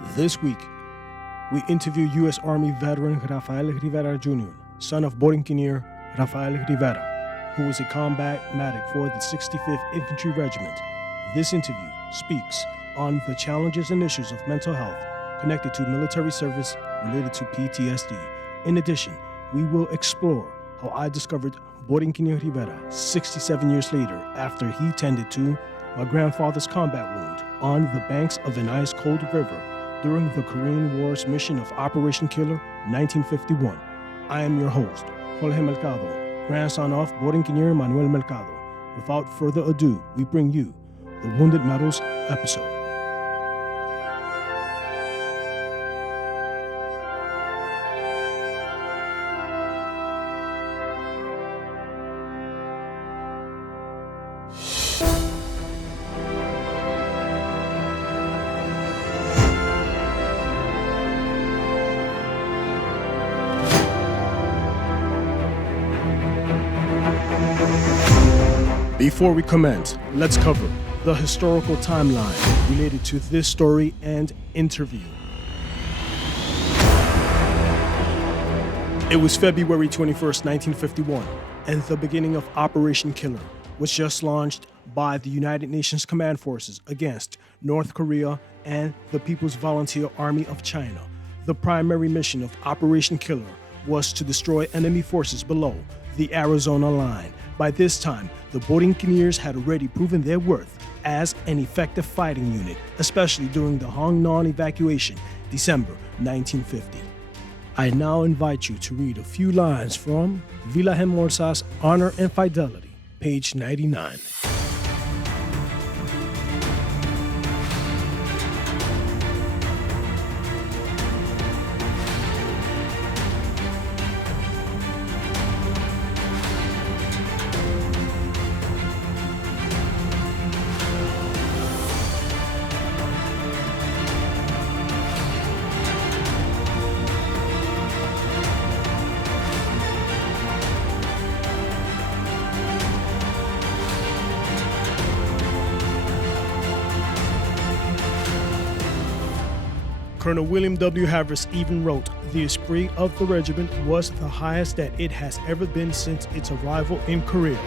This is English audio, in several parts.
This week, we interview U.S. Army veteran Rafael Rivera Jr., son of Borinqueneer Rafael Rivera, who was a combat medic for the 65th Infantry Regiment. This interview speaks on the challenges and issues of mental health connected to military service related to PTSD. In addition, we will explore how I discovered Borinqueneer Rivera 67 years later after he tended to my grandfather's combat wound on the banks of an ice-cold river during the Korean War's mission of Operation Killer 1951. I am your host, Jorge Mercado, grandson of Borinqueneer Manuel Mercado. Without further ado, we bring you the Wounded Medals episode. Before we commence, let's cover the historical timeline related to this story and interview. It was February 21st, 1951, and the beginning of Operation Killer was just launched by the United Nations Command Forces against North Korea and the People's Volunteer Army of China. The primary mission of Operation Killer was to destroy enemy forces below the Arizona line. By this time, the Borinqueneers had already proven their worth as an effective fighting unit, especially during the Hongnan evacuation, December 1950. I now invite you to read a few lines from Villahermosa's Honor and Fidelity, page 99. Colonel William W. Havers even wrote, "The esprit of the regiment was the highest that it has ever been since its arrival in Korea."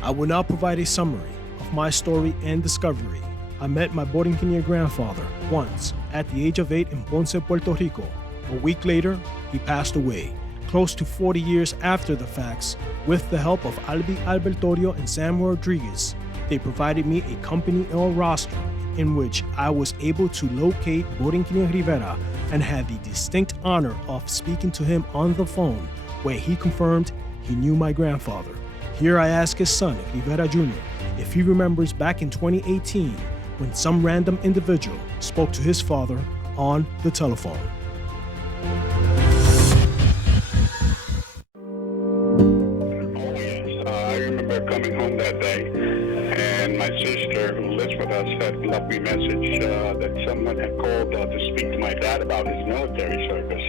I will now provide a summary of my story and discovery. I met my Borinqueneer grandfather once at the age of 8 in Ponce, Puerto Rico. A week later, he passed away. Close to 40 years after the facts, with the help of Albi Albertorio and Sam Rodriguez, they provided me a company L roster in which I was able to locate Borinqueneer Rivera and had the distinct honor of speaking to him on the phone, where he confirmed he knew my grandfather. Here I ask his son, Rivera Jr., if he remembers back in 2018 when some random individual spoke to his father on the telephone. Oh yes, I remember coming home that day, and my sister, who lives with us, had left me a message that someone had called to speak to my dad about his military service.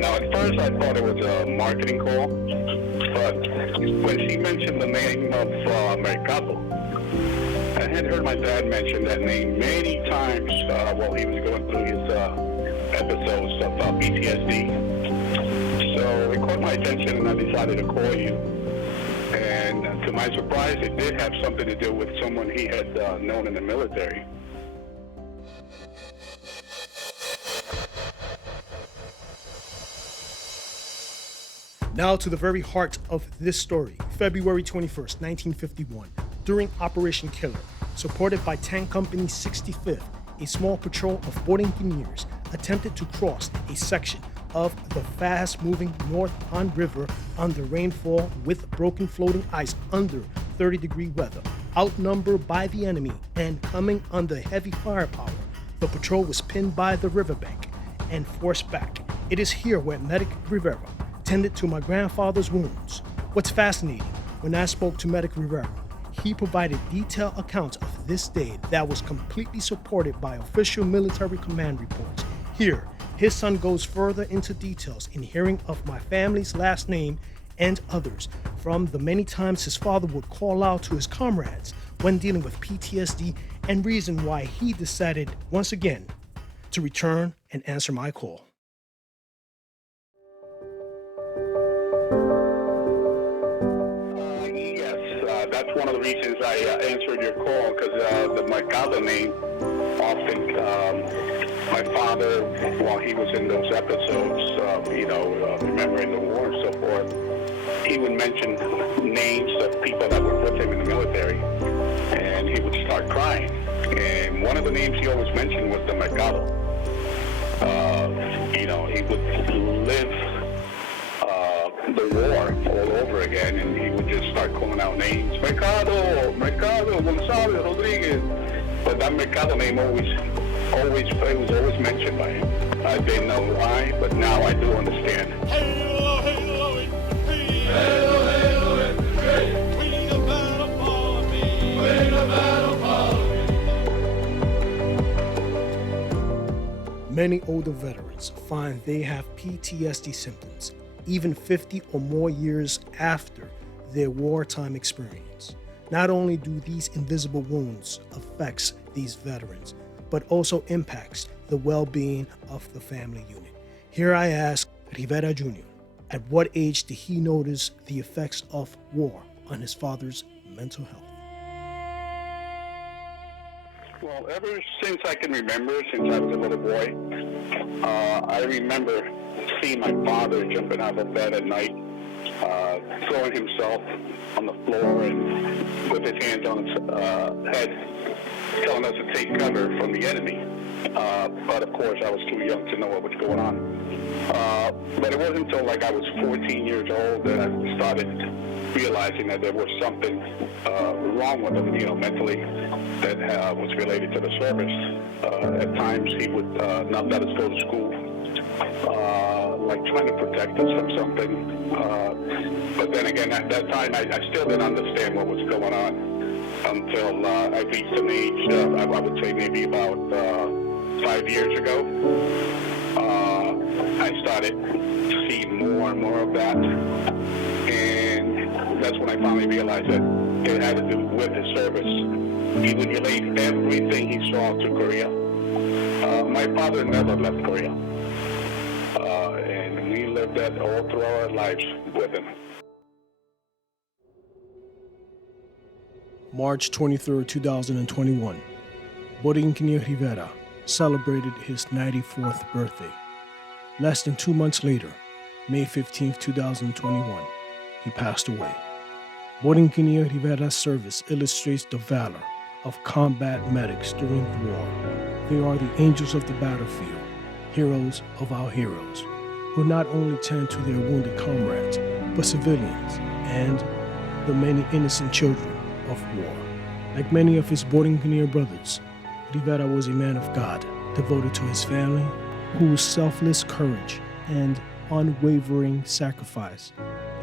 Now, at first I thought it was a marketing call, but when she mentioned the name of Mercado, I had heard my dad mention that name many times while he was going through his episodes of PTSD. So it caught my attention, and I decided to call you. And to my surprise, it did have something to do with someone he had known in the military. Now to the very heart of this story. February 21st, 1951, during Operation Killer, supported by Tank Company 65th, a small patrol of Borinqueneers attempted to cross a section of the fast-moving North Pond River under rainfall with broken floating ice under 30-degree weather. Outnumbered by the enemy and coming under heavy firepower, the patrol was pinned by the riverbank and forced back. It is here where Medic Rivera tended to my grandfather's wounds. What's fascinating, when I spoke to Medic Rivera, he provided detailed accounts of this day that was completely supported by official military command reports. Here, his son goes further into details in hearing of my family's last name and others, from the many times his father would call out to his comrades when dealing with PTSD and reason why he decided once again to return and answer my call. Yes, that's one of the reasons I answered your call, because the Mercado name often, my father, while he was in those episodes, remembering the war and so forth, he would mention names of people that were with him in the military, and he would start crying. And one of the names he always mentioned was the Mercado. He would live the war all over again, and he would just start calling out names. Mercado, Gonzalez, Rodriguez. But that Mercado name it was always mentioned by him. I didn't know why, but now I do understand. Many older veterans find they have PTSD symptoms even 50 or more years after their wartime experience. Not only do these invisible wounds affect these veterans, but also impacts the well-being of the family unit. Here I ask Rivera Jr., at what age did he notice the effects of war on his father's mental health? Well, ever since I can remember, since I was a little boy, I remember seeing my father jumping out of bed at night, throwing himself on the floor and with his hands on his head, telling us to take cover from the enemy. But of course, I was too young to know what was going on. But it wasn't until I was 14 years old that I started realizing that there was something wrong with him, mentally, that was related to the service. At times, he would not let us go to school, trying to protect us from something. But then again, at that time, I still didn't understand what was going on until I reached an age, I would say maybe about 5 years ago. I started to see more and more of that. And that's when I finally realized that it had to do with his service. He would relate everything he saw to Korea. My father never left Korea. And we lived that all through our lives with him. March 23, 2021, Borinqueneer Rivera celebrated his 94th birthday. Less than 2 months later, May 15, 2021, he passed away. Borinqueneer Rivera's service illustrates the valor of combat medics during the war. They are the angels of the battlefield, heroes of our heroes, who not only tend to their wounded comrades, but civilians and the many innocent children of war. Like many of his Borinqueneer brothers, Rivera was a man of God, devoted to his family, whose selfless courage and unwavering sacrifice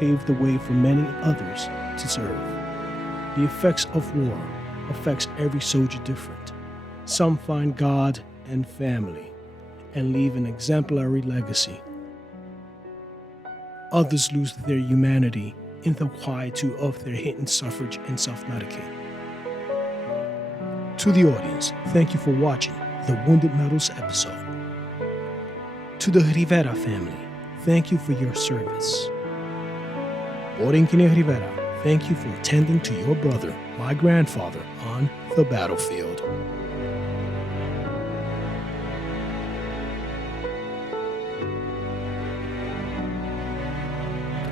paved the way for many others to serve. The effects of war affects every soldier different. Some find God and family and leave an exemplary legacy. Others lose their humanity in the quietude of their hidden suffrage and self-medicate. To the audience, thank you for watching the Wounded Medals episode. To the Rivera family, thank you for your service. Borinqueneer Rivera, thank you for attending to your brother, my grandfather, on the battlefield.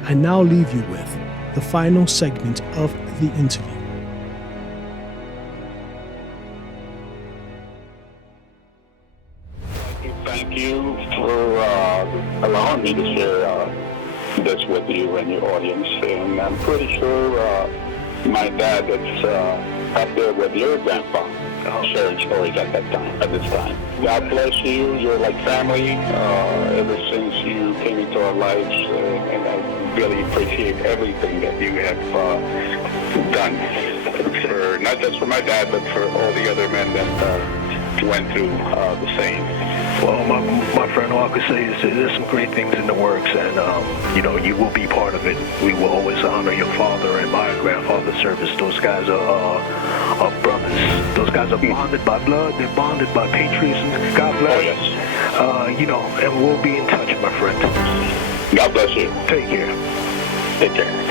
I now leave you with the final segment of the interview. Thank you for allowing me to share this with you and your audience. And I'm pretty sure my dad is up there with your grandpa sharing stories at this time. God bless you. You're like family ever since you came into our lives. And I really appreciate everything that you have done, not just for my dad, but for all the other men that went through the same. Well, my friend, all I can say is there's some great things in the works, and, you will be part of it. We will always honor your father and my grandfather's service. Those guys are brothers. Those guys are bonded by blood. They're bonded by patriotism. God bless. Oh, yes. And we'll be in touch, my friend. God bless you. Take care. Take care.